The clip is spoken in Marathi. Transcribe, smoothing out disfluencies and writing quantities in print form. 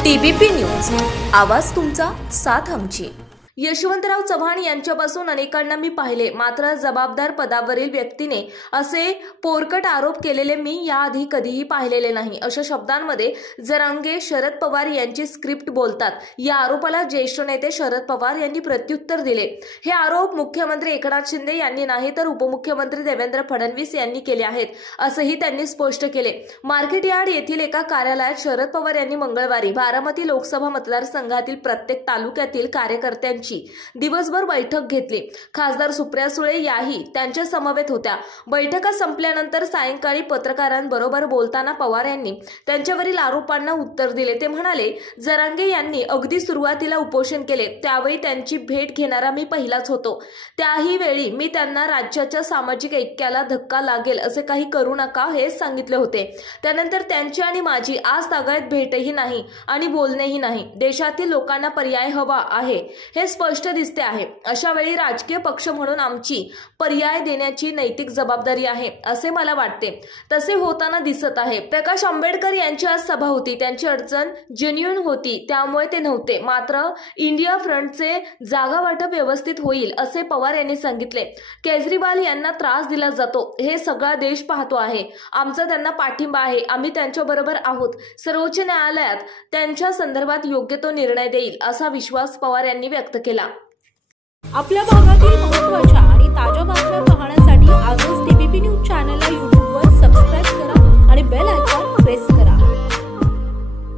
TBP न्यूज, आवाज तुमचा, साथ आमची। यशवंतराव चव्हाण यांच्यापासून अनेकांना मी पाहिले, मात्र जबाबदार पदावरील व्यक्तीने असे पोरकट आरोप केलेले मी याआधी कधीही पाहिलेले नाही, अशा शब्दांमध्ये जरांगे शरद पवार यांची स्क्रिप्ट बोलतात। या आरोपाला ज्येष्ठ नेते शरद पवार यांनी प्रत्युत्तर दिले। हे आरोप मुख्यमंत्री एकनाथ शिंदे यांनी नाही तर उपमुख्यमंत्री देवेंद्र फडणवीस यांनी केले आहेत, असंही त्यांनी स्पष्ट केले। मार्केट यार्ड येथील एका कार्यालयात शरद पवार यांनी मंगळवारी बारामती लोकसभा मतदारसंघातील प्रत्येक तालुक्यातील कार्यकर्त्यांची दिवसभर बैठक घेतली। खासदार सुप्रिया सुळे याही त्यांच्या समवेत होत्या। बैठका संपल्यानंतर सायंकाळी पत्रकारांबरोबर बोलताना पवार यांनी त्यांच्यावरील आरोपांना उत्तर दिले। ते म्हणाले, जरांगे यांनी अगदी सुरुवातीला उपोषण केले, त्यावेळी त्यांची भेट घेणारा मी पहिलाच होतो। त्याही वेळी मी त्यांना राज्याच्या सामाजिक ऐक्याला धक्का लागेल असे काही करू नका हेच सांगितले होते। त्यानंतर त्यांची आणि माझी आज तागायत भेटही नाही आणि बोलणेही नाही। देशातील लोकांना पर्याय हवा आहे हे स्पष्ट दिसते आहे। अशा वेळी राजकीय पक्ष म्हणून आमची पर्याय देण्याची नैतिक जबाबदारी आहे असे मला वाटते। तसे होताना दिसत आहे। प्रकाश आंबेडकर यांची आज सभा होती, त्यांची अडचण जेन्युइन होती त्यामुळे ते नव्हते, मात्र इंडिया फ्रंटचे जागा वाटप व्यवस्थित होईल असे पवार यांनी सांगितले। केजरीवाल यांना त्रास दिला जातो हे सगळा देश पाहतो आहे। आमचा त्यांना पाठिंबा आहे, आम्ही त्यांच्या बरोबर आहोत। सर्वोच्च न्यायालयात त्यांच्या संदर्भात योग्य तो निर्णय देईल असा विश्वास पवार यांनी व्यक्त केला। आपल्या भागातील महत्त्वाच्या आणि ताज्या बातम्या पाहण्यासाठी आजच